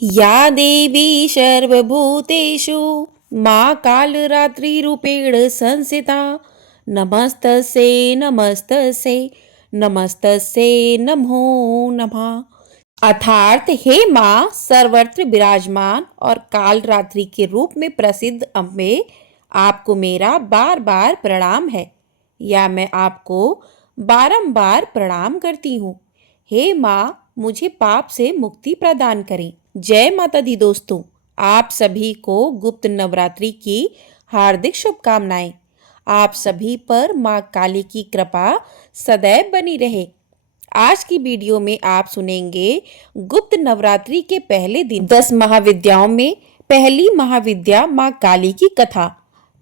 या देवी सर्वभूतेषु मा कालरात्रिरूपेण संस्थिता नमस्तस्यै नमस्तस्यै नमस्तस्यै नमो नमः। अर्थात हे माँ सर्वत्र विराजमान और काल रात्रि के रूप में प्रसिद्ध अम्बे, आपको मेरा बार बार प्रणाम है या मैं आपको बारंबार प्रणाम करती हूँ। हे माँ मुझे पाप से मुक्ति प्रदान करें। जय माता दी दोस्तों, आप सभी को गुप्त नवरात्रि की हार्दिक शुभकामनाएं। आप सभी पर माँ काली की कृपा सदैव बनी रहे। आज की वीडियो में आप सुनेंगे गुप्त नवरात्रि के पहले दिन 10 महाविद्याओं में पहली महाविद्या माँ काली की कथा।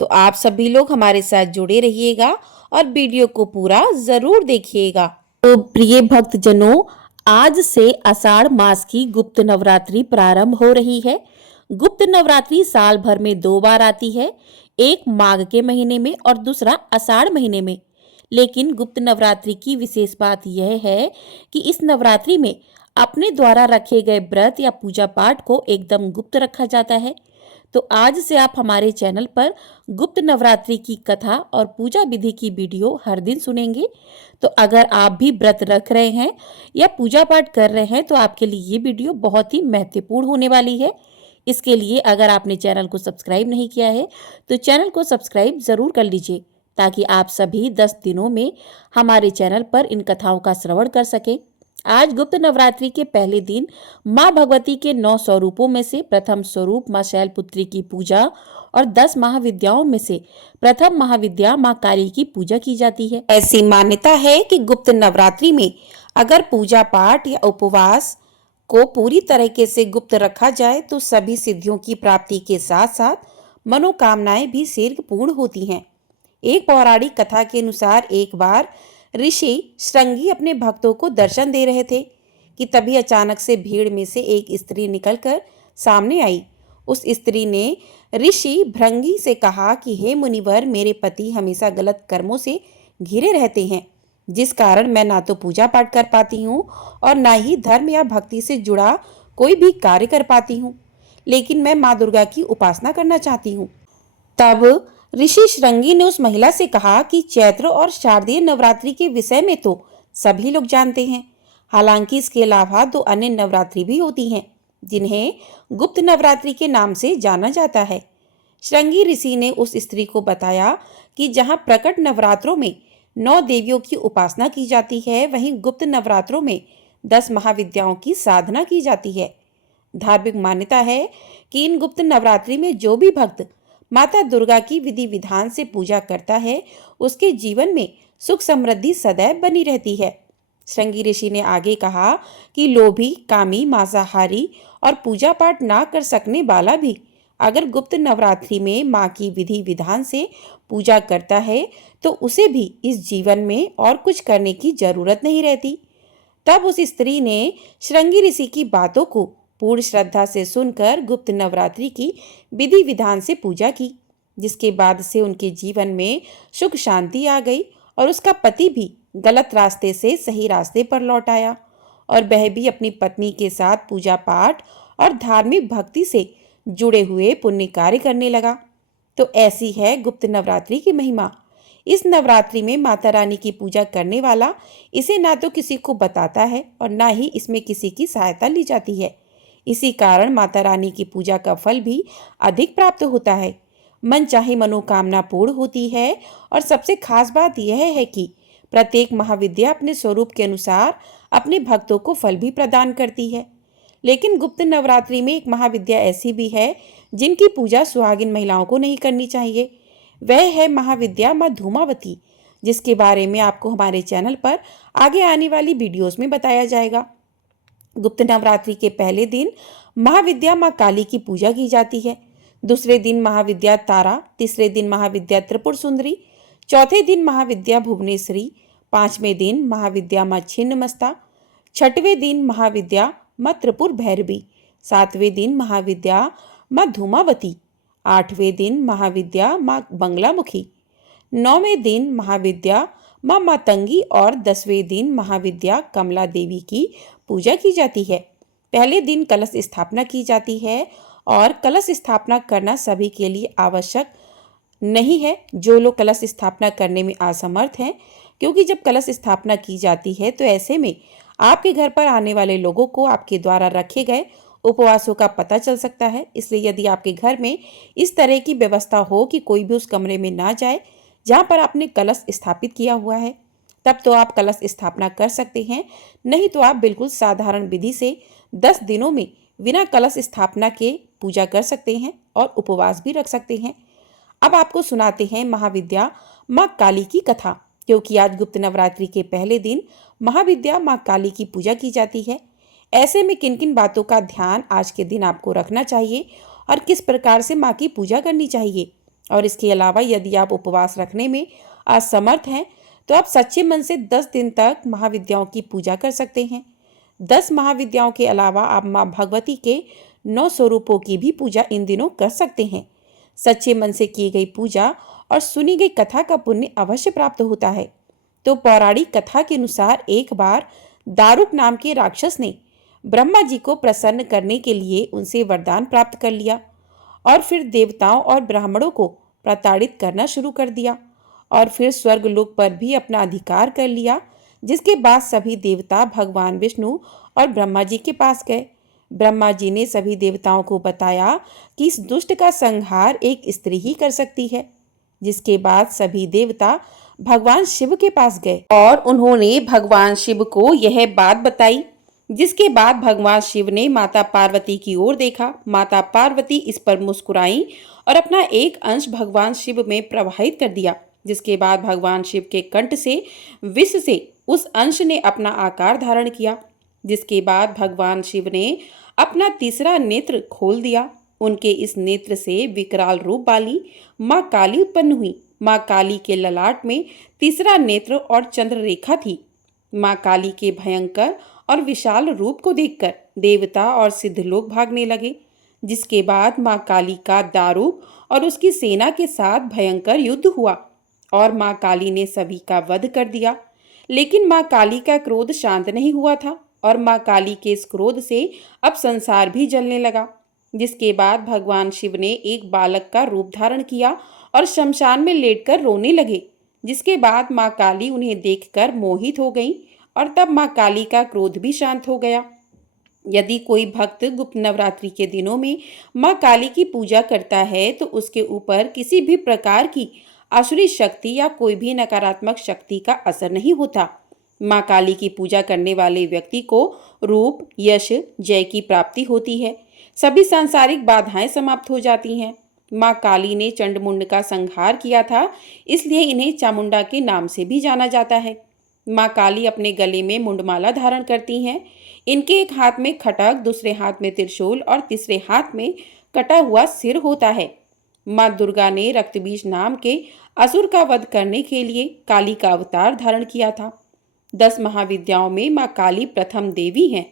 तो आप सभी लोग हमारे साथ जुड़े रहिएगा और वीडियो को पूरा जरूर देखिएगा। तो प्रिय भक्तजनों, आज से आषाढ़ मास की गुप्त नवरात्रि प्रारंभ हो रही है। गुप्त नवरात्रि साल भर में 2 बार आती है, एक माघ के महीने में और दूसरा आषाढ़ महीने में। लेकिन गुप्त नवरात्रि की विशेष बात यह है कि इस नवरात्रि में अपने द्वारा रखे गए व्रत या पूजा पाठ को एकदम गुप्त रखा जाता है। तो आज से आप हमारे चैनल पर गुप्त नवरात्रि की कथा और पूजा विधि की वीडियो हर दिन सुनेंगे। तो अगर आप भी व्रत रख रहे हैं या पूजा पाठ कर रहे हैं तो आपके लिए ये वीडियो बहुत ही महत्वपूर्ण होने वाली है। इसके लिए अगर आपने चैनल को सब्सक्राइब नहीं किया है तो चैनल को सब्सक्राइब ज़रूर कर लीजिए, ताकि आप सभी 10 दिनों में हमारे चैनल पर इन कथाओं का श्रवण कर सकें। आज गुप्त नवरात्रि के पहले दिन माँ भगवती के 9 स्वरूपों में से प्रथम स्वरूप माँ शैलपुत्री की पूजा और 10 महाविद्याओं में से प्रथम महाविद्या माँ काली की पूजा की जाती है। ऐसी मान्यता है कि गुप्त नवरात्रि में अगर पूजा पाठ या उपवास को पूरी तरीके से गुप्त रखा जाए तो सभी सिद्धियों की प्राप्ति के साथ साथ मनोकामनाएं भी शीघ्र पूर्ण होती हैं। एक पौराणिक कथा के अनुसार एक बार ऋषि श्रृंगी अपने भक्तों को दर्शन दे रहे थे कि तभी अचानक से भीड़ में से एक स्त्री निकलकर सामने आई। उस स्त्री ने ऋषि भृंगी से कहा कि हे मुनिवर, मेरे पति हमेशा गलत कर्मों से घिरे रहते हैं, जिस कारण मैं ना तो पूजा पाठ कर पाती हूँ और ना ही धर्म या भक्ति से जुड़ा कोई भी कार्य कर पाती हूँ, लेकिन मैं माँ दुर्गा की उपासना करना चाहती हूँ। तब ऋषि श्रृंगी ने उस महिला से कहा कि चैत्र और शारदीय नवरात्रि के विषय में तो सभी लोग जानते हैं, हालांकि इसके अलावा 2 अन्य नवरात्रि भी होती हैं जिन्हें गुप्त नवरात्रि के नाम से जाना जाता है। श्रृंगी ऋषि ने उस स्त्री को बताया कि जहां प्रकट नवरात्रों में 9 देवियों की उपासना की जाती है, वहीं गुप्त नवरात्रों में 10 महाविद्याओं की साधना की जाती है। धार्मिक मान्यता है कि इन गुप्त नवरात्रि में जो भी भक्त माता दुर्गा की विधि विधान से पूजा करता है, उसके जीवन में सुख समृद्धि सदैव बनी रहती है। श्रृंगी ऋषि ने आगे कहा कि लोभी, कामी, मांसाहारी और पूजा पाठ ना कर सकने वाला भी अगर गुप्त नवरात्रि में माँ की विधि विधान से पूजा करता है तो उसे भी इस जीवन में और कुछ करने की जरूरत नहीं रहती। तब उस स्त्री ने श्रृंगी ऋषि की बातों को पूर्ण श्रद्धा से सुनकर गुप्त नवरात्रि की विधि विधान से पूजा की, जिसके बाद से उनके जीवन में सुख शांति आ गई और उसका पति भी गलत रास्ते से सही रास्ते पर लौट आया और वह भी अपनी पत्नी के साथ पूजा पाठ और धार्मिक भक्ति से जुड़े हुए पुण्य कार्य करने लगा। तो ऐसी है गुप्त नवरात्रि की महिमा। इस नवरात्रि में माता रानी की पूजा करने वाला इसे ना तो किसी को बताता है और ना ही इसमें किसी की सहायता ली जाती है। इसी कारण माता रानी की पूजा का फल भी अधिक प्राप्त होता है, मन चाहे मनोकामना पूर्ण होती है और सबसे खास बात यह है कि प्रत्येक महाविद्या अपने स्वरूप के अनुसार अपने भक्तों को फल भी प्रदान करती है। लेकिन गुप्त नवरात्रि में एक महाविद्या ऐसी भी है जिनकी पूजा सुहागिन महिलाओं को नहीं करनी चाहिए। वह है महाविद्या माँ धूमावती, जिसके बारे में आपको हमारे चैनल पर आगे आने वाली वीडियोस में बताया जाएगा। गुप्त नवरात्रि के पहले दिन महाविद्या माँ काली की पूजा की जाती है, दूसरे दिन महाविद्या तारा, तीसरे दिन महाविद्या त्रिपुर सुंदरी, चौथे दिन महाविद्या भुवनेश्वरी, 5वें दिन महाविद्या माँ छिन्नमस्ता, 6वें दिन महाविद्या माँ त्रिपुर भैरवी, 7वें दिन महाविद्या माँ धूमावती, 8वें दिन महाविद्या माँ बंगलामुखी, 9वें दिन महाविद्या माँ मातंगी और 10वें दिन महाविद्या कमला देवी की पूजा की जाती है। पहले दिन कलश स्थापना की जाती है और कलश स्थापना करना सभी के लिए आवश्यक नहीं है। जो लोग कलश स्थापना करने में असमर्थ हैं, क्योंकि जब कलश स्थापना की जाती है तो ऐसे में आपके घर पर आने वाले लोगों को आपके द्वारा रखे गए उपवासों का पता चल सकता है। इसलिए यदि आपके घर में इस तरह की व्यवस्था हो कि कोई भी उस कमरे में ना जाए जहाँ पर आपने कलश स्थापित किया हुआ है, तब तो आप कलश स्थापना कर सकते हैं। नहीं तो आप बिल्कुल साधारण विधि से 10 दिनों में बिना कलश स्थापना के पूजा कर सकते हैं और उपवास भी रख सकते हैं। अब आपको सुनाते हैं महाविद्या माँ काली की कथा, क्योंकि आज गुप्त नवरात्रि के पहले दिन महाविद्या माँ काली की पूजा की जाती है। ऐसे में किन किन बातों का ध्यान आज के दिन आपको रखना चाहिए और किस प्रकार से माँ की पूजा करनी चाहिए, और इसके अलावा यदि आप उपवास रखने में असमर्थ हैं तो आप सच्चे मन से 10 दिन तक महाविद्याओं की पूजा कर सकते हैं। 10 महाविद्याओं के अलावा आप माँ भगवती के 9 स्वरूपों की भी पूजा इन दिनों कर सकते हैं। सच्चे मन से की गई पूजा और सुनी गई कथा का पुण्य अवश्य प्राप्त होता है। तो पौराणिक कथा के अनुसार एक बार दारुक नाम के राक्षस ने ब्रह्मा जी को प्रसन्न करने के लिए उनसे वरदान प्राप्त कर लिया और फिर देवताओं और ब्राह्मणों को प्रताड़ित करना शुरू कर दिया और फिर स्वर्गलोक पर भी अपना अधिकार कर लिया। जिसके बाद सभी देवता भगवान विष्णु और ब्रह्मा जी के पास गए। ब्रह्मा जी ने सभी देवताओं को बताया कि इस दुष्ट का संहार एक स्त्री ही कर सकती है। जिसके बाद सभी देवता भगवान शिव के पास गए और उन्होंने भगवान शिव को यह बात बताई। जिसके बाद भगवान शिव ने माता पार्वती की ओर देखा। माता पार्वती इस पर मुस्कुराई और अपना एक अंश भगवान शिव में प्रवाहित कर दिया। जिसके बाद भगवान शिव के कंठ से विष से उस अंश ने अपना आकार धारण किया। जिसके बाद भगवान शिव ने अपना तीसरा नेत्र खोल दिया। उनके इस नेत्र से विकराल रूप वाली माँ काली उत्पन्न हुई। माँ काली के ललाट में तीसरा नेत्र और चंद्र रेखा थी। माँ काली के भयंकर और विशाल रूप को देखकर देवता और सिद्ध लोग भागने लगे। जिसके बाद माँ काली का दारुक और उसकी सेना के साथ भयंकर युद्ध हुआ और माँ काली ने सभी का वध कर दिया। लेकिन माँ काली का क्रोध शांत नहीं हुआ था और माँ काली के इस क्रोध से अब संसार भी जलने लगा। जिसके बाद भगवान शिव ने एक बालक का रूप धारण किया और शमशान में लेटकर रोने लगे। जिसके बाद माँ काली उन्हें देखकर मोहित हो गई और तब माँ काली का क्रोध भी शांत हो गया। यदि कोई भक्त गुप्त नवरात्रि के दिनों में माँ काली की पूजा करता है तो उसके ऊपर किसी भी प्रकार की आसुरी शक्ति या कोई भी नकारात्मक शक्ति का असर नहीं होता। माँ काली की पूजा करने वाले व्यक्ति को रूप, यश, जय की प्राप्ति होती है। सभी सांसारिक बाधाएं समाप्त हो जाती हैं। माँ काली ने चंडमुंड का संहार किया था, इसलिए इन्हें चामुंडा के नाम से भी जाना जाता है। माँ काली अपने गले में मुंडमाला धारण करती हैं। इनके एक हाथ में खटक, दूसरे हाथ में त्रिशूल और तीसरे हाथ में कटा हुआ सिर होता है। माँ दुर्गा ने रक्तबीज नाम के असुर का वध करने के लिए काली का अवतार धारण किया था। 10 महाविद्याओं में माँ काली प्रथम देवी हैं।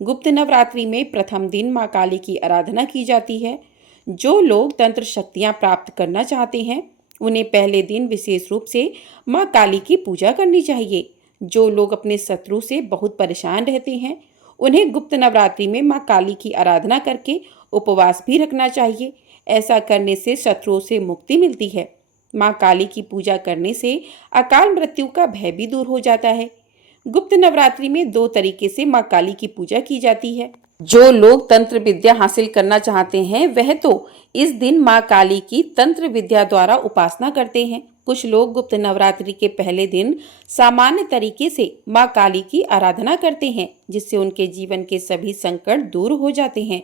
गुप्त नवरात्रि में प्रथम दिन माँ काली की आराधना की जाती है। जो लोग तंत्र शक्तियाँ प्राप्त करना चाहते हैं उन्हें पहले दिन विशेष रूप से माँ काली की पूजा करनी चाहिए। जो लोग अपने शत्रु से बहुत परेशान रहते हैं उन्हें गुप्त नवरात्रि में माँ काली की आराधना करके उपवास भी रखना चाहिए। ऐसा करने से शत्रुओं से मुक्ति मिलती है। माँ काली की पूजा करने से अकाल मृत्यु का भय भी दूर हो जाता है। गुप्त नवरात्रि में 2 तरीके से माँ काली की पूजा की जाती है। जो लोग तंत्र विद्या हासिल करना चाहते हैं वह तो इस दिन माँ काली की तंत्र विद्या द्वारा उपासना करते हैं। कुछ लोग गुप्त नवरात्रि के पहले दिन सामान्य तरीके से माँ काली की आराधना करते हैं, जिससे उनके जीवन के सभी संकट दूर हो जाते हैं।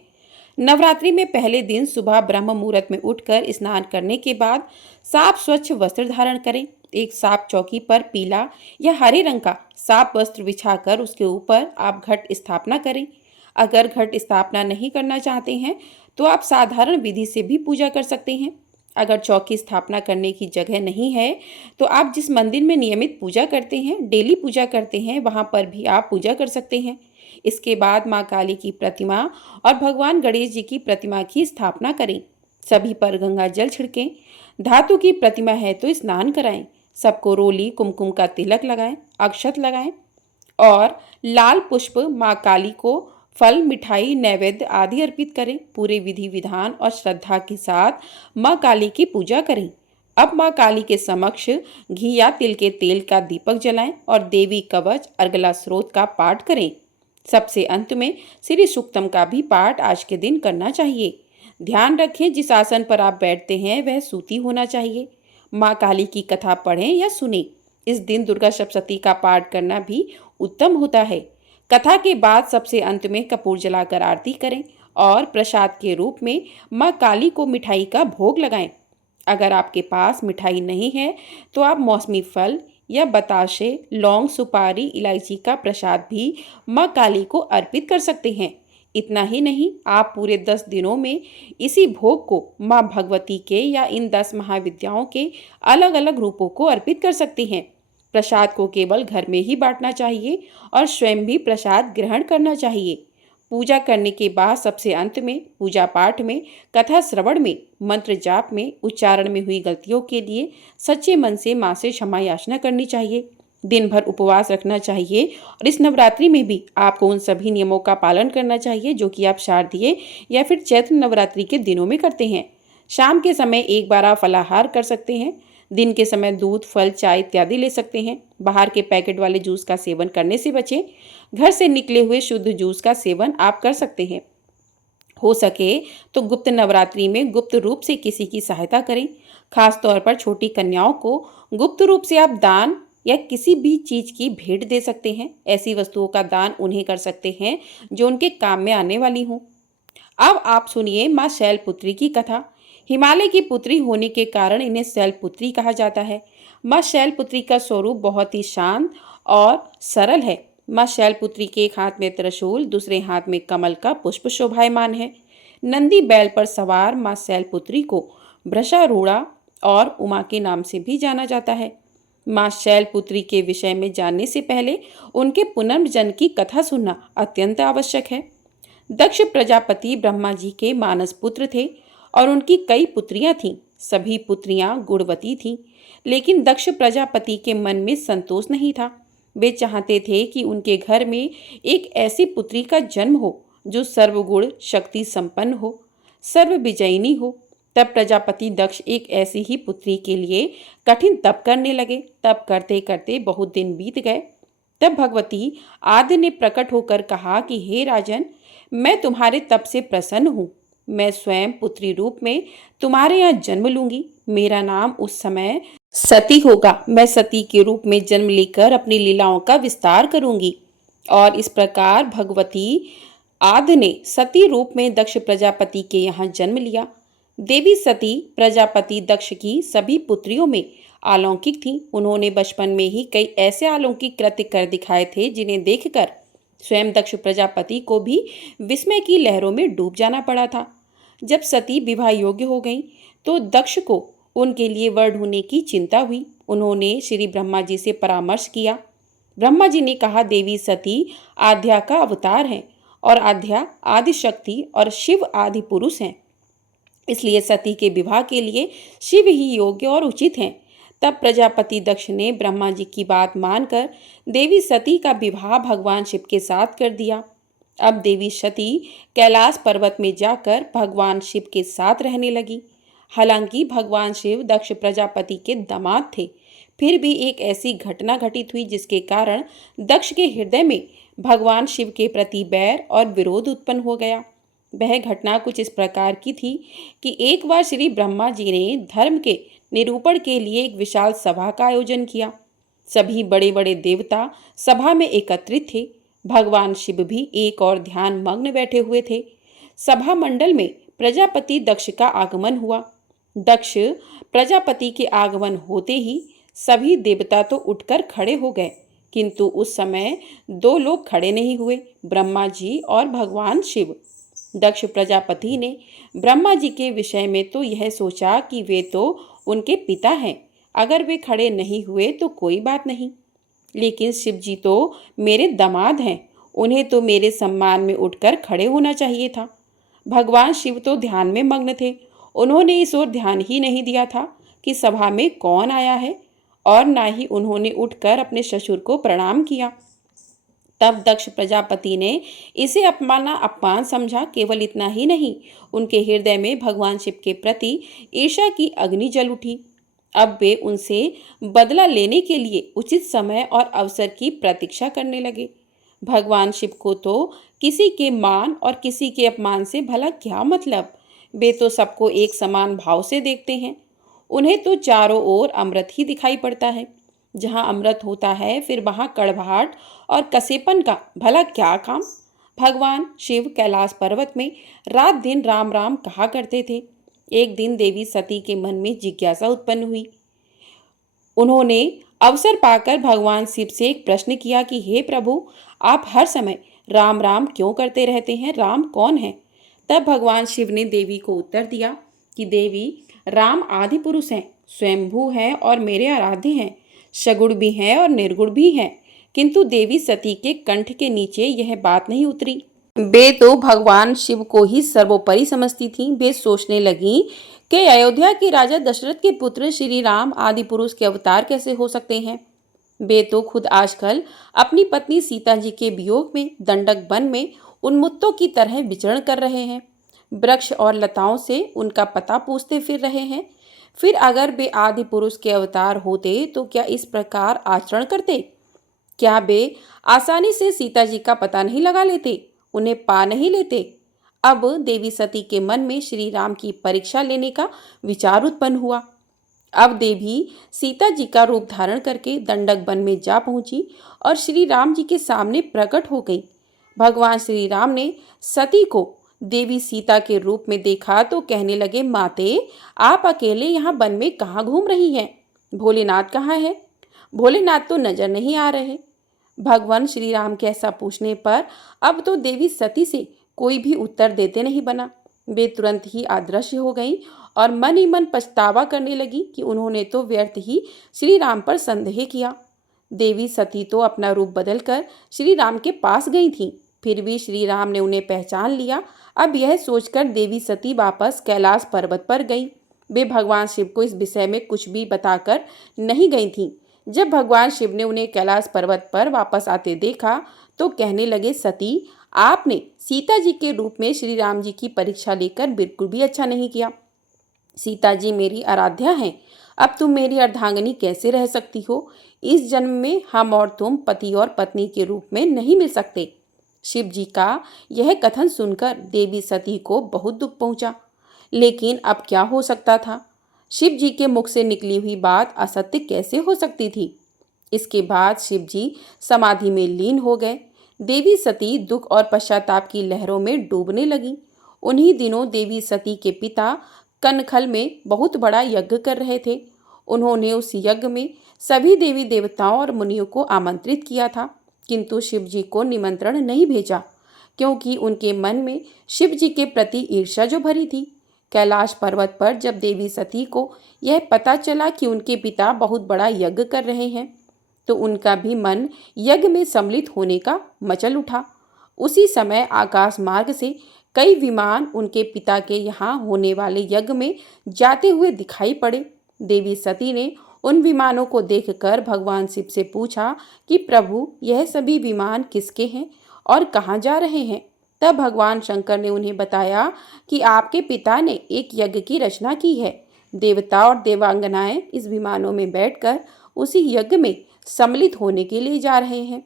नवरात्रि में पहले दिन सुबह ब्रह्म मुहूर्त में उठकर स्नान करने के बाद साफ स्वच्छ वस्त्र धारण करें। एक साफ चौकी पर पीला या हरे रंग का साफ वस्त्र बिछाकर उसके ऊपर आप घट स्थापना करें। अगर घट स्थापना नहीं करना चाहते हैं तो आप साधारण विधि से भी पूजा कर सकते हैं। अगर चौकी स्थापना करने की जगह नहीं है तो आप जिस मंदिर में नियमित पूजा करते हैं, डेली पूजा करते हैं, वहां पर भी आप पूजा कर सकते हैं। इसके बाद माँ काली की प्रतिमा और भगवान गणेश जी की प्रतिमा की स्थापना करें। सभी पर गंगा जल छिड़कें। धातु की प्रतिमा है तो स्नान कराएं। सबको रोली कुमकुम का तिलक लगाएं, अक्षत लगाएं और लाल पुष्प माँ काली को फल, मिठाई, नैवेद्य आदि अर्पित करें। पूरे विधि विधान और श्रद्धा के साथ माँ काली की पूजा करें। अब माँ काली के समक्ष घी या तिल के तेल का दीपक जलाएं और देवी कवच अर्गला स्रोत का पाठ करें। सबसे अंत में श्री सूक्तम का भी पाठ आज के दिन करना चाहिए। ध्यान रखें, जिस आसन पर आप बैठते हैं वह सूती होना चाहिए। माँ काली की कथा पढ़ें या सुनें। इस दिन दुर्गा सप्तशती का पाठ करना भी उत्तम होता है। कथा के बाद सबसे अंत में कपूर जलाकर आरती करें और प्रसाद के रूप में माँ काली को मिठाई का भोग लगाएं। अगर आपके पास मिठाई नहीं है तो आप मौसमी फल या बताशे, लौंग, सुपारी, इलायची का प्रसाद भी माँ काली को अर्पित कर सकते हैं। इतना ही नहीं, आप पूरे 10 दिनों में इसी भोग को माँ भगवती के या इन 10 महाविद्याओं के अलग अलग रूपों को अर्पित कर सकते हैं। प्रसाद को केवल घर में ही बांटना चाहिए और स्वयं भी प्रसाद ग्रहण करना चाहिए। पूजा करने के बाद सबसे अंत में पूजा पाठ में, कथा श्रवण में, मंत्र जाप में, उच्चारण में हुई गलतियों के लिए सच्चे मन से माँ से क्षमा याचना करनी चाहिए। दिन भर उपवास रखना चाहिए और इस नवरात्रि में भी आपको उन सभी नियमों का पालन करना चाहिए जो कि आप शारदीय या फिर चैत्र नवरात्रि के दिनों में करते हैं। शाम के समय एक बार आप फलाहार कर सकते हैं। दिन के समय दूध, फल, चाय इत्यादि ले सकते हैं। बाहर के पैकेट वाले जूस का सेवन करने से बचें। घर से निकले हुए शुद्ध जूस का सेवन आप कर सकते हैं। हो सके तो गुप्त नवरात्रि में गुप्त रूप से किसी की सहायता करें। खास तौर पर छोटी कन्याओं को गुप्त रूप से आप दान या किसी भी चीज की भेंट दे सकते हैं। ऐसी वस्तुओं का दान उन्हें कर सकते हैं जो उनके काम में आने वाली हों। अब आप सुनिए माँ शैलपुत्री की कथा। हिमालय की पुत्री होने के कारण इन्हें शैलपुत्री कहा जाता है। माँ शैलपुत्री का स्वरूप बहुत ही शांत और सरल है। माँ शैलपुत्री के एक हाथ में त्रिशूल, दूसरे हाथ में कमल का पुष्प शोभायमान है। नंदी बैल पर सवार माँ शैलपुत्री को वृषारूढ़ा और उमा के नाम से भी जाना जाता है। माँ शैलपुत्री के विषय में जानने से पहले उनके पुनर्जन्म की कथा सुनना अत्यंत आवश्यक है। दक्ष प्रजापति ब्रह्मा जी के मानस पुत्र थे और उनकी कई पुत्रियां थीं। सभी पुत्रियां गुणवती थीं, लेकिन दक्ष प्रजापति के मन में संतोष नहीं था। वे चाहते थे कि उनके घर में एक ऐसी पुत्री का जन्म हो जो सर्वगुण शक्ति संपन्न हो, सर्व विजयिनी हो। तब प्रजापति दक्ष एक ऐसी ही पुत्री के लिए कठिन तप करने लगे। तप करते करते बहुत दिन बीत गए। तब भगवती आदि ने प्रकट होकर कहा कि हे राजन, मैं तुम्हारे तप से प्रसन्न हूँ। मैं स्वयं पुत्री रूप में तुम्हारे यहाँ जन्म लूंगी। मेरा नाम उस समय सती होगा। मैं सती के रूप में जन्म लेकर अपनी लीलाओं का विस्तार करूंगी। और इस प्रकार भगवती आदि ने सती रूप में दक्ष प्रजापति के यहाँ जन्म लिया। देवी सती प्रजापति दक्ष की सभी पुत्रियों में अलौकिक थी। उन्होंने बचपन में ही कई ऐसे अलौकिक कृत्य कर दिखाए थे जिन्हें देखकर स्वयं दक्ष प्रजापति को भी विस्मय की लहरों में डूब जाना पड़ा था। जब सती विवाह योग्य हो गई तो दक्ष को उनके लिए वर ढूंढने की चिंता हुई। उन्होंने श्री ब्रह्मा जी से परामर्श किया। ब्रह्मा जी ने कहा, देवी सती आद्या का अवतार है और आद्या आदि शक्ति और शिव आदि पुरुष हैं, इसलिए सती के विवाह के लिए शिव ही योग्य और उचित हैं। तब प्रजापति दक्ष ने ब्रह्मा जी की बात मानकर देवी सती का विवाह भगवान शिव के साथ कर दिया। अब देवी सती कैलाश पर्वत में जाकर भगवान शिव के साथ रहने लगी। हालांकि भगवान शिव दक्ष प्रजापति के दामाद थे, फिर भी एक ऐसी घटना घटित हुई जिसके कारण दक्ष के हृदय में भगवान शिव के प्रति बैर और विरोध उत्पन्न हो गया। वह घटना कुछ इस प्रकार की थी कि एक बार श्री ब्रह्मा जी ने धर्म के निरूपण के लिए एक विशाल सभा का आयोजन किया। सभी बड़े बड़े देवता सभा में एकत्रित थे। भगवान शिव भी एक और ध्यान मग्न बैठे हुए थे। सभा मंडल में प्रजापति दक्ष का आगमन हुआ। दक्ष प्रजापति के आगमन होते ही सभी देवता तो उठकर खड़े हो गए, किंतु उस समय दो लोग खड़े नहीं हुए, ब्रह्मा जी और भगवान शिव। दक्ष प्रजापति ने ब्रह्मा जी के विषय में तो यह सोचा कि वे तो उनके पिता हैं, अगर वे खड़े नहीं हुए तो कोई बात नहीं, लेकिन शिव जी तो मेरे दामाद हैं, उन्हें तो मेरे सम्मान में उठकर खड़े होना चाहिए था। भगवान शिव तो ध्यान में मग्न थे। उन्होंने इस ओर ध्यान ही नहीं दिया था कि सभा में कौन आया है, और ना ही उन्होंने उठकर अपने ससुर को प्रणाम किया। तब दक्ष प्रजापति ने इसे अपमान समझा। केवल इतना ही नहीं, उनके हृदय में भगवान शिव के प्रति ईर्ष्या की अग्नि जल उठी। अब वे उनसे बदला लेने के लिए उचित समय और अवसर की प्रतीक्षा करने लगे। भगवान शिव को तो किसी के मान और किसी के अपमान से भला क्या मतलब? वे तो सबको एक समान भाव से देखते हैं। उन्हें तो चारों ओर अमृत ही दिखाई पड़ता है। जहाँ अमृत होता है फिर वहाँ कड़वाहट और कसेपन का भला क्या काम? भगवान शिव कैलाश पर्वत में रात दिन राम राम कहा करते थे। एक दिन देवी सती के मन में जिज्ञासा उत्पन्न हुई। उन्होंने अवसर पाकर भगवान शिव से एक प्रश्न किया कि हे प्रभु, आप हर समय राम राम क्यों करते रहते हैं? राम कौन है? तब भगवान शिव ने देवी को उत्तर दिया कि देवी, राम आदि पुरुष हैं, स्वयंभू हैं और मेरे आराध्य हैं, सगुण भी हैं और निर्गुण भी हैं। किंतु देवी सती के कंठ के नीचे यह बात नहीं उतरी। वे तो भगवान शिव को ही सर्वोपरि समझती थीं। वे सोचने लगीं कि अयोध्या के राजा दशरथ के पुत्र श्री राम आदि पुरुष के अवतार कैसे हो सकते हैं। वे तो खुद आजकल अपनी पत्नी सीता जी के वियोग में दंडक वन में उन्मुत्तों की तरह विचरण कर रहे हैं। वृक्ष और लताओं से उनका पता पूछते फिर रहे हैं। फिर अगर वे आदि पुरुष के अवतार होते तो क्या इस प्रकार आचरण करते? क्या वे आसानी से सीता जी का पता नहीं लगा लेते, उन्हें पा नहीं लेते? अब देवी सती के मन में श्री राम की परीक्षा लेने का विचार उत्पन्न हुआ। अब देवी सीता जी का रूप धारण करके दंडक वन में जा पहुंची और श्री राम जी के सामने प्रकट हो गई। भगवान श्री राम ने सती को देवी सीता के रूप में देखा तो कहने लगे, माते, आप अकेले यहाँ वन में कहाँ घूम रही हैं? भोलेनाथ कहाँ है? भोलेनाथ तो नजर नहीं आ रहे। भगवान श्री राम के ऐसा पूछने पर अब तो देवी सती से कोई भी उत्तर देते नहीं बना। वे तुरंत ही अदृश्य हो गईं और मन ही मन पछतावा करने लगी कि उन्होंने तो व्यर्थ ही श्री राम पर संदेह किया। देवी सती तो अपना रूप बदलकर श्री राम के पास गई थीं, फिर भी श्री राम ने उन्हें पहचान लिया। अब यह सोचकर देवी सती वापस कैलाश पर्वत पर गई। वे भगवान शिव को इस विषय में कुछ भी बताकर नहीं गई थीं। जब भगवान शिव ने उन्हें कैलाश पर्वत पर वापस आते देखा तो कहने लगे, सती, आपने सीता जी के रूप में श्री राम जी की परीक्षा लेकर बिल्कुल भी अच्छा नहीं किया। सीता जी मेरी आराध्या हैं, अब तुम मेरी अर्धांगिनी कैसे रह सकती हो? इस जन्म में हम और तुम पति और पत्नी के रूप में नहीं मिल सकते। शिव जी का यह कथन सुनकर देवी सती को बहुत दुख पहुंचा, लेकिन अब क्या हो सकता था? शिव जी के मुख से निकली हुई बात असत्य कैसे हो सकती थी? इसके बाद शिव जी समाधि में लीन हो गए। देवी सती दुख और पश्चाताप की लहरों में डूबने लगी। उन्हीं दिनों देवी सती के पिता कनखल में बहुत बड़ा यज्ञ कर रहे थे। उन्होंने उस यज्ञ में सभी देवी देवताओं और मुनियों को आमंत्रित किया था, किंतु शिव जी को निमंत्रण नहीं भेजा, क्योंकि उनके मन में शिव जी के प्रति ईर्ष्या जो भरी थी। कैलाश पर्वत पर जब देवी सती को यह पता चला कि उनके पिता बहुत बड़ा यज्ञ कर रहे हैं, तो उनका भी मन यज्ञ में सम्मिलित होने का मचल उठा। उसी समय आकाश मार्ग से कई विमान उनके पिता के यहाँ होने वाले यज्ञ में जाते हुए दिखाई पड़े। देवी सती ने उन विमानों को देखकर भगवान शिव से पूछा कि प्रभु, यह सभी विमान किसके हैं और कहाँ जा रहे हैं? तब भगवान शंकर ने उन्हें बताया कि आपके पिता ने एक यज्ञ की रचना की है। देवता और देवांगनाएं इस विमानों में बैठकर उसी यज्ञ में सम्मिलित होने के लिए जा रहे हैं।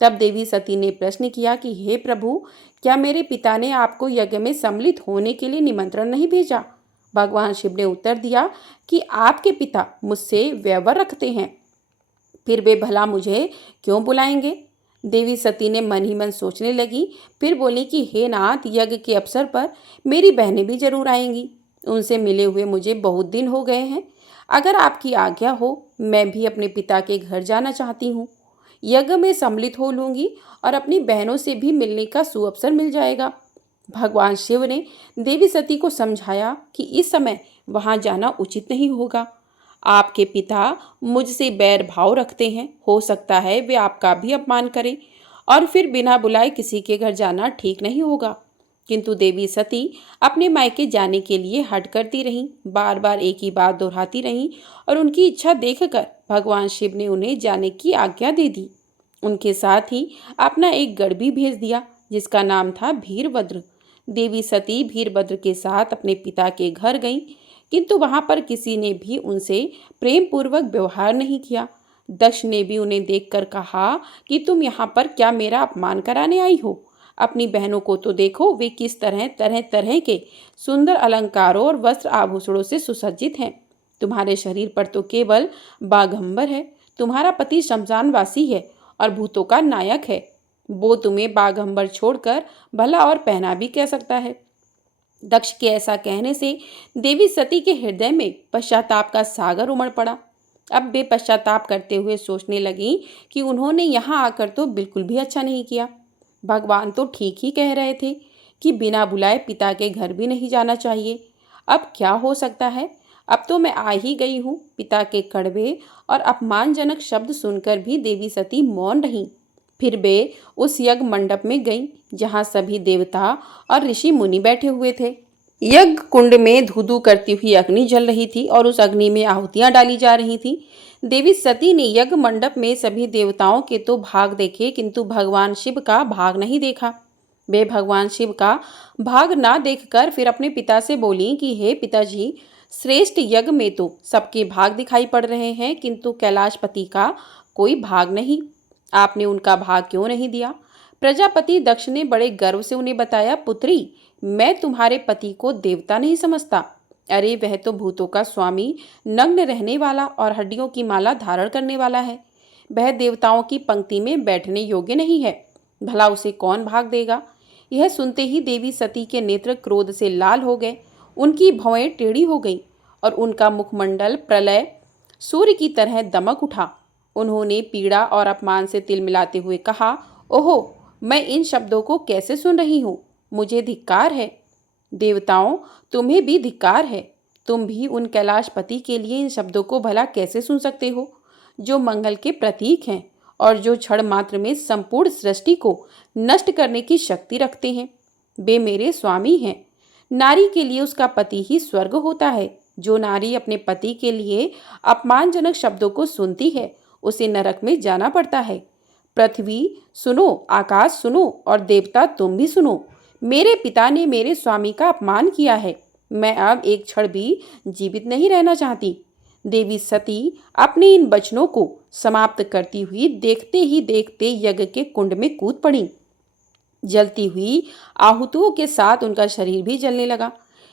तब देवी सती ने प्रश्न किया कि हे प्रभु, क्या मेरे पिता ने आपको यज्ञ में सम्मिलित होने के लिए निमंत्रण नहीं भेजा? भगवान शिव ने उत्तर दिया कि आपके पिता मुझसे व्यवहार रखते हैं, फिर वे भला मुझे क्यों बुलाएंगे? देवी सती ने मन ही मन सोचने लगी, फिर बोली कि हे नाथ, यज्ञ के अवसर पर मेरी बहनें भी जरूर आएंगी। उनसे मिले हुए मुझे बहुत दिन हो गए हैं। अगर आपकी आज्ञा हो, मैं भी अपने पिता के घर जाना चाहती हूँ। यज्ञ में सम्मिलित हो लूँगी और अपनी बहनों से भी मिलने का सुअवसर मिल जाएगा। भगवान शिव ने देवी सती को समझाया कि इस समय वहाँ जाना उचित नहीं होगा। आपके पिता मुझसे बैर भाव रखते हैं, हो सकता है वे आपका भी अपमान करें, और फिर बिना बुलाए किसी के घर जाना ठीक नहीं होगा। किंतु देवी सती अपने मायके जाने के लिए हट करती रहीं, बार बार एक ही बात दोहराती रहीं, और उनकी इच्छा देखकर भगवान शिव ने उन्हें जाने की आज्ञा दे दी। उनके साथ ही अपना एक गढ़ भी भेज दिया जिसका नाम था वीरभद्र। देवी सती वीरभद्र के साथ अपने पिता के घर गईं, किंतु वहां पर किसी ने भी उनसे प्रेम पूर्वक व्यवहार नहीं किया। दक्ष ने भी उन्हें देखकर कहा कि तुम यहाँ पर क्या मेरा अपमान कराने आई हो? अपनी बहनों को तो देखो, वे किस तरह तरह तरह के सुंदर अलंकारों और वस्त्र आभूषणों से सुसज्जित हैं। तुम्हारे शरीर पर तो केवल बाघंबर है। तुम्हारा पति शमशानवासी है और भूतों का नायक है। वो तुम्हें बाघंबर छोड़कर भला और पहना भी कह सकता है। दक्ष के ऐसा कहने से देवी सती के हृदय में पश्चाताप का सागर उमड़ पड़ा। अब वे पश्चाताप करते हुए सोचने लगी कि उन्होंने यहाँ आकर तो बिल्कुल भी अच्छा नहीं किया। भगवान तो ठीक ही कह रहे थे कि बिना बुलाए पिता के घर भी नहीं जाना चाहिए। अब क्या हो सकता है? अब तो मैं आ ही गई हूँ। पिता के कड़वे और अपमानजनक शब्द सुनकर भी देवी सती मौन रहीं। फिर वे उस यज्ञ मंडप में गईं, जहाँ सभी देवता और ऋषि मुनि बैठे हुए थे। यज्ञ कुंड में धू धू करती हुई अग्नि जल रही थी और उस अग्नि में आहुतियां डाली जा रही थी। देवी सती ने यज्ञ मंडप में सभी देवताओं के तो भाग देखे, किंतु भगवान शिव का भाग नहीं देखा। वे भगवान शिव का भाग ना देखकर फिर अपने पिता से बोली कि हे पिताजी, श्रेष्ठ यज्ञ में तो सबके भाग दिखाई पड़ रहे हैं, किंतु कैलाशपति का कोई भाग नहीं। आपने उनका भाग क्यों नहीं दिया? प्रजापति दक्ष ने बड़े गर्व से उन्हें बताया, पुत्री, मैं तुम्हारे पति को देवता नहीं समझता। अरे वह तो भूतों का स्वामी, नग्न रहने वाला और हड्डियों की माला धारण करने वाला है। वह देवताओं की पंक्ति में बैठने योग्य नहीं है। भला उसे कौन भाग देगा? यह सुनते ही देवी सती के नेत्र क्रोध से लाल हो गए। उनकी भौएं टेढ़ी हो गईं और उनका मुखमंडल प्रलय सूर्य की तरह दमक उठा। उन्होंने पीड़ा और अपमान से तिलमिलाते हुए कहा, ओहो, मैं इन शब्दों को कैसे सुन रही हूँ? मुझे धिक्कार है। देवताओं, तुम्हें भी धिक्कार है। तुम भी उन कैलाशपति के लिए इन शब्दों को भला कैसे सुन सकते हो, जो मंगल के प्रतीक हैं और जो क्षण मात्र में संपूर्ण सृष्टि को नष्ट करने की शक्ति रखते हैं। वे मेरे स्वामी हैं। नारी के लिए उसका पति ही स्वर्ग होता है। जो नारी अपने पति के लिए अपमानजनक शब्दों को सुनती है, उसे नरक में जाना पड़ता है। पृथ्वी सुनो, आकाश सुनो और देवता तुम भी सुनो। मेरे पिता ने मेरे स्वामी का अपमान किया है। मैं अब एक क्षण भी जीवित नहीं रहना चाहती। देवी सती अपने इन वचनों को समाप्त करती हुई देखते ही देखते यज्ञ के कुंड में कूद पड़ी। जलती हुई आहुतियों के साथ उनका शरीर भी जलने लगा।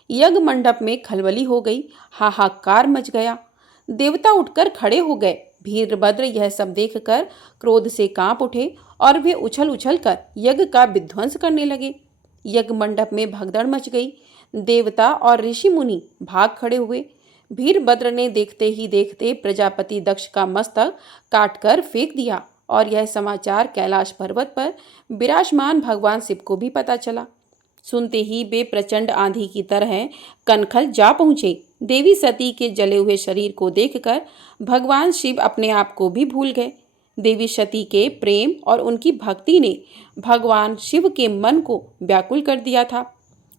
यज्ञ मंडप में खलबली हो गई, हाहाकार मच गया। देवता उठकर खड़े हो गए। वीरभद्र यह सब देखकर क्रोध से कांप उठे और वे उछल उछल कर यज्ञ का विध्वंस करने लगे। यज्ञ मंडप में भगदड़ मच गई। देवता और ऋषि मुनि भाग खड़े हुए। वीरभद्र ने देखते ही देखते प्रजापति दक्ष का मस्तक काटकर फेंक दिया और यह समाचार कैलाश पर्वत पर विराजमान भगवान शिव को भी पता चला। सुनते ही वे प्रचंड आंधी की तरह कनखल जा पहुंचे। देवी सती के जले हुए शरीर को देखकर भगवान शिव अपने आप को भी भूल गए। देवी सती के प्रेम और उनकी भक्ति ने भगवान शिव के मन को व्याकुल कर दिया था।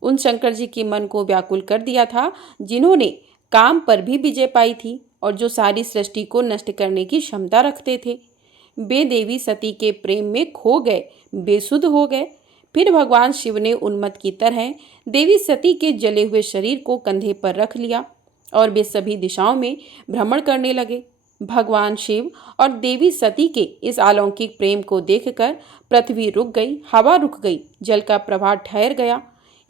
उन शंकर जी के मन को व्याकुल कर दिया था जिन्होंने काम पर भी विजय पाई थी और जो सारी सृष्टि को नष्ट करने की क्षमता रखते थे। वे देवी सती के प्रेम में खो गए, बेसुध हो गए। फिर भगवान शिव ने उन्मत्त की तरह देवी सती के जले हुए शरीर को कंधे पर रख लिया और वे सभी दिशाओं में भ्रमण करने लगे। भगवान शिव और देवी सती के इस अलौकिक प्रेम को देखकर पृथ्वी रुक गई, हवा रुक गई, जल का प्रवाह ठहर गया।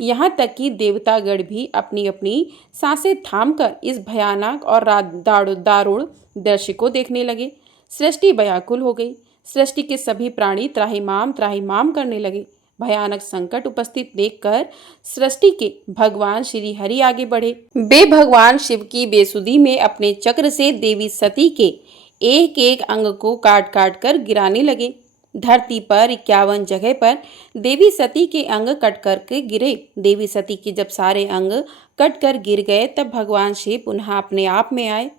यहाँ तक कि देवतागण भी अपनी अपनी सांसें थामकर इस भयानक और दारुण दृश्य को देखने लगे। सृष्टि व्याकुल हो गई। सृष्टि के सभी प्राणी त्राहिमाम करने लगे। भयानक संकट उपस्थित देखकर सृष्टि के भगवान श्री हरि आगे बढ़े। वे भगवान शिव की बेसुधी में अपने चक्र से देवी सती के एक एक अंग को काट काट कर गिराने लगे। धरती पर 51 जगह पर देवी सती के अंग कट कर के गिरे। देवी सती के जब सारे अंग कट कर गिर गए तब भगवान शिव पुनः अपने आप में आए।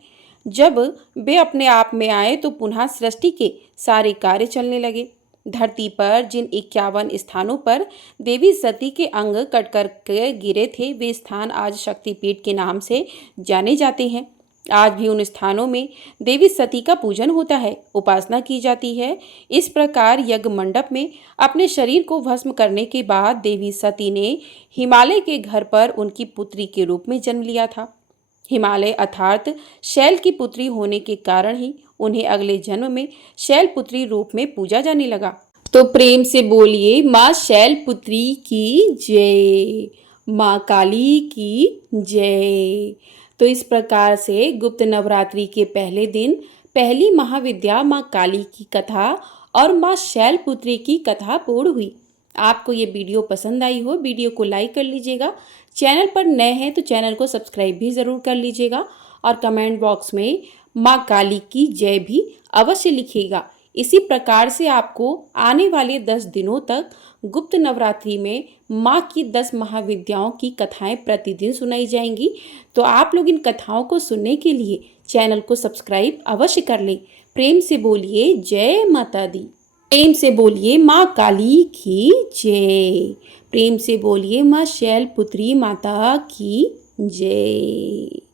जब वे अपने आप में आए तो पुनः सृष्टि के सारे कार्य चलने लगे। धरती पर जिन 51 स्थानों पर देवी सती के अंग कट कर के गिरे थे, वे स्थान आज शक्तिपीठ के नाम से जाने जाते हैं। आज भी उन स्थानों में देवी सती का पूजन होता है, उपासना की जाती है। इस प्रकार यज्ञ मंडप में अपने शरीर को भस्म करने के बाद देवी सती ने हिमालय के घर पर उनकी पुत्री के रूप में जन्म लिया था। हिमालय अर्थात शैल की पुत्री होने के कारण ही उन्हें अगले जन्म में शैलपुत्री रूप में पूजा जाने लगा। तो प्रेम से बोलिए माँ शैलपुत्री की जय, माँ काली की जय। तो इस प्रकार से गुप्त नवरात्रि के पहले दिन पहली महाविद्या माँ काली की कथा और माँ शैलपुत्री की कथा पूर्ण हुई। आपको ये वीडियो पसंद आई हो, वीडियो को लाइक कर लीजिएगा। चैनल पर नए हैं तो चैनल को सब्सक्राइब भी ज़रूर कर लीजिएगा और कमेंट बॉक्स में माँ काली की जय भी अवश्य लिखिएगा। इसी प्रकार से आपको आने वाले 10 दिनों तक गुप्त नवरात्रि में माँ की 10 महाविद्याओं की कथाएं प्रतिदिन सुनाई जाएंगी। तो आप लोग इन कथाओं को सुनने के लिए चैनल को सब्सक्राइब अवश्य कर लें। प्रेम से बोलिए जय माता दी। प्रेम से बोलिए माँ काली की जय। प्रेम से बोलिए माँ शैलपुत्री माता की जय।